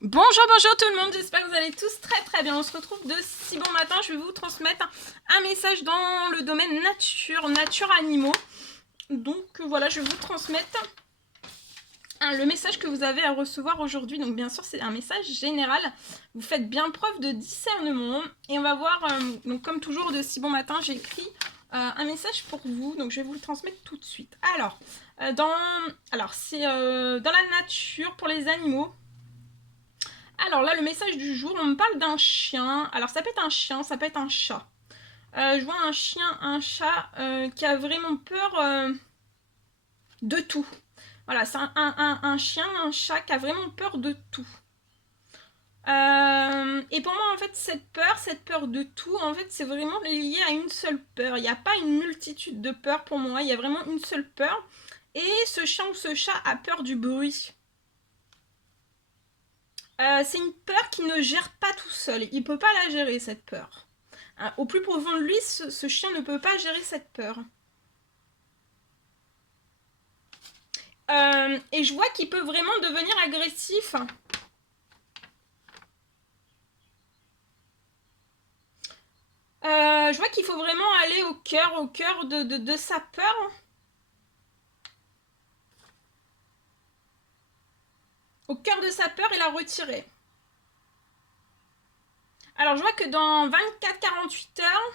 Bonjour tout le monde, j'espère que vous allez tous très bien. On se retrouve de si bon matin, je vais vous transmettre un message dans le domaine nature animaux. Donc voilà, je vais vous transmettre le message que vous avez à recevoir aujourd'hui. Donc bien sûr, c'est un message général. Vous faites bien preuve de discernement. Et on va voir, donc comme toujours de si bon matin, j'ai écrit un message pour vous. Donc je vais vous le transmettre tout de suite. Alors, c'est dans la nature pour les animaux. Alors là, le message du jour, on me parle d'un chien. Alors ça peut être un chien, ça peut être un chat. Je vois un chien, un chat qui a vraiment peur de tout. Voilà, c'est un chien, un chat qui a vraiment peur de tout. Et pour moi, en fait, cette peur de tout, en fait, c'est vraiment lié à une seule peur. Il n'y a pas une multitude de peurs pour moi, il y a vraiment une seule peur. Et ce chien ou ce chat a peur du bruit. C'est une peur qu'il ne gère pas tout seul. Il ne peut pas la gérer, cette peur. Au plus profond de lui, ce chien ne peut pas gérer cette peur. Et je vois qu'il peut vraiment devenir agressif. Je vois qu'il faut vraiment aller au cœur de sa peur. Au cœur de sa peur et la retirer. Alors je vois que dans 24-48 heures,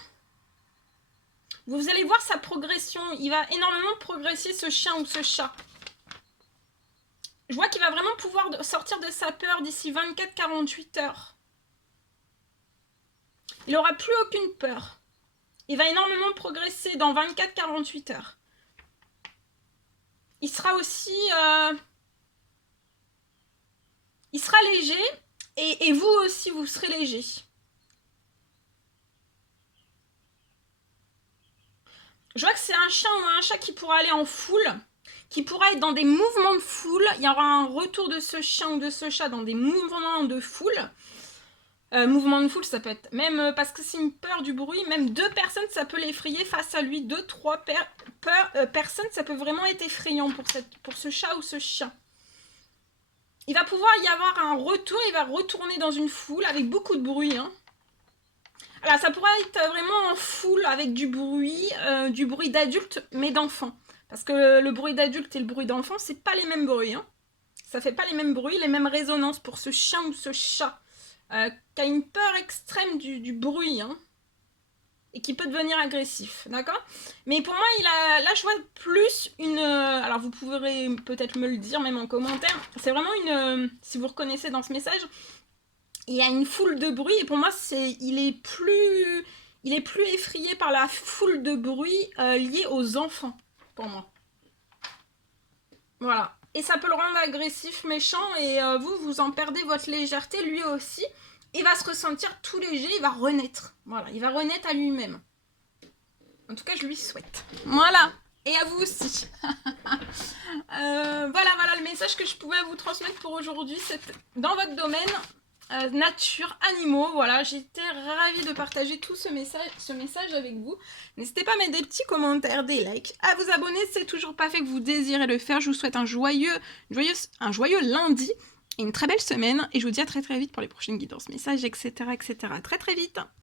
vous allez voir sa progression. Il va énormément progresser, ce chien ou ce chat. Je vois qu'il va vraiment pouvoir sortir de sa peur d'ici 24-48 heures. Il n'aura plus aucune peur. Il va énormément progresser dans 24-48 heures. Il sera aussi... il sera léger et vous aussi, vous serez léger. Je vois que c'est un chien ou un chat qui pourra aller en foule, qui pourra être dans des mouvements de foule. Il y aura un retour de ce chien ou de ce chat dans des mouvements de foule. Mouvement de foule, ça peut être même parce que c'est une peur du bruit, même deux personnes, ça peut l'effrayer face à lui. 2-3 personnes, ça peut vraiment être effrayant pour ce chat ou ce chien. Il va pouvoir y avoir un retour, il va retourner dans une foule avec beaucoup de bruit. Alors ça pourrait être vraiment en foule avec du bruit d'adultes, mais d'enfants. Parce que le bruit d'adulte et le bruit d'enfant, c'est pas les mêmes bruits. Ça fait pas les mêmes bruits, les mêmes résonances pour ce chien ou ce chat. Qui a une peur extrême du bruit, et qui peut devenir agressif, d'accord? Mais pour moi, là je vois plus une... alors vous pourrez peut-être me le dire, même en commentaire, c'est vraiment une... si vous reconnaissez dans ce message, il y a une foule de bruit, et pour moi, il est plus effrayé par la foule de bruit liée aux enfants, pour moi. Voilà. Et ça peut le rendre agressif, méchant, et vous en perdez votre légèreté, lui aussi. Il va se ressentir tout léger, il va renaître. Voilà, il va renaître à lui-même. En tout cas, je lui souhaite. Voilà. Et à vous aussi. Voilà le message que je pouvais vous transmettre pour aujourd'hui. C'est dans votre domaine nature, animaux. Voilà, j'étais ravie de partager tout ce message avec vous. N'hésitez pas à mettre des petits commentaires, des likes, à vous abonner si c'est toujours pas fait que vous désirez le faire. Je vous souhaite un joyeux lundi et une très belle semaine. Et je vous dis à très vite pour les prochaines guidances, messages, etc. Très vite.